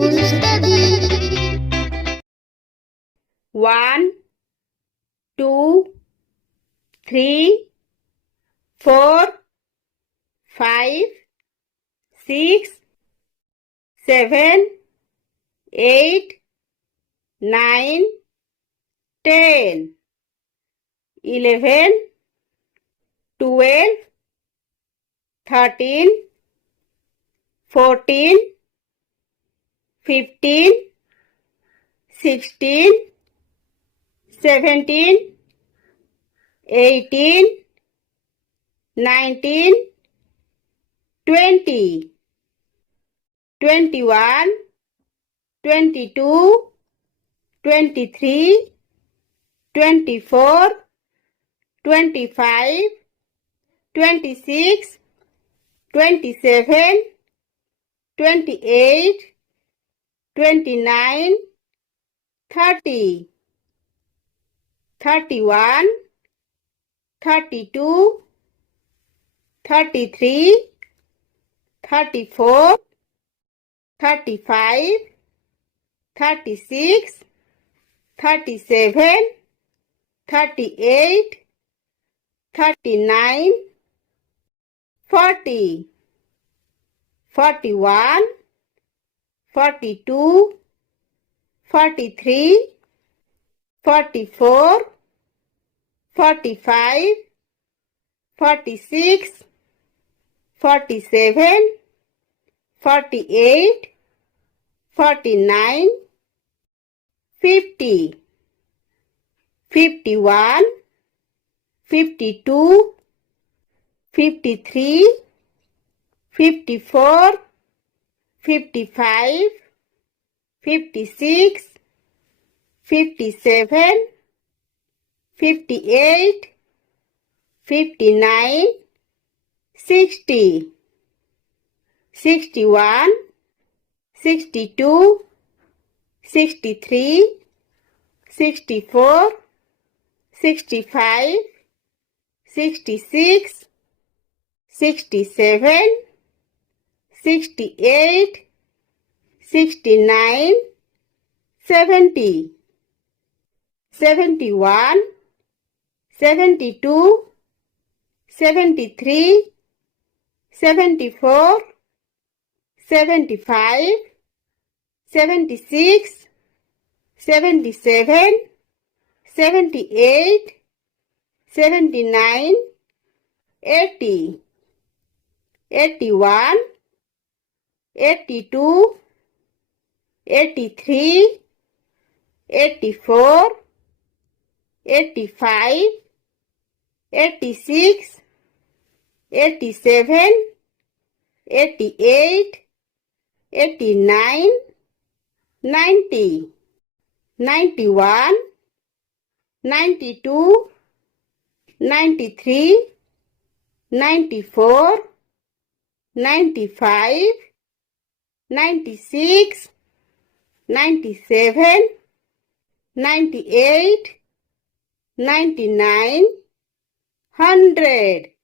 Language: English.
to study. 1, 2, 3, 4, 5, 6, 7, 8, 9, 10, 11, 12, 13, 14, 15, 16, 17, 18, 19, 20, 21, 22, 23, 24, 25, 26, 27, 28, 29, 30, 31, 32, 33, 34, 35, 36, 37, 38, 39, 40, 41, 42, 43, 44, 45, 46, 47, 48, 49, 50, 51, 52, 53, 54, 55, 56, 57, 58, 59, 60, 61, 62, 63, 64, 65, 66, 67, 68, 69, 70, 71, 72, 73, 74, 75, 76, 77, 78, 79, 80, 81, 82, 83, 84, 85, 86, 87, 88, 89, 90, 91, 92, 93, 94, 95, 96, 97, 98, 99, 100.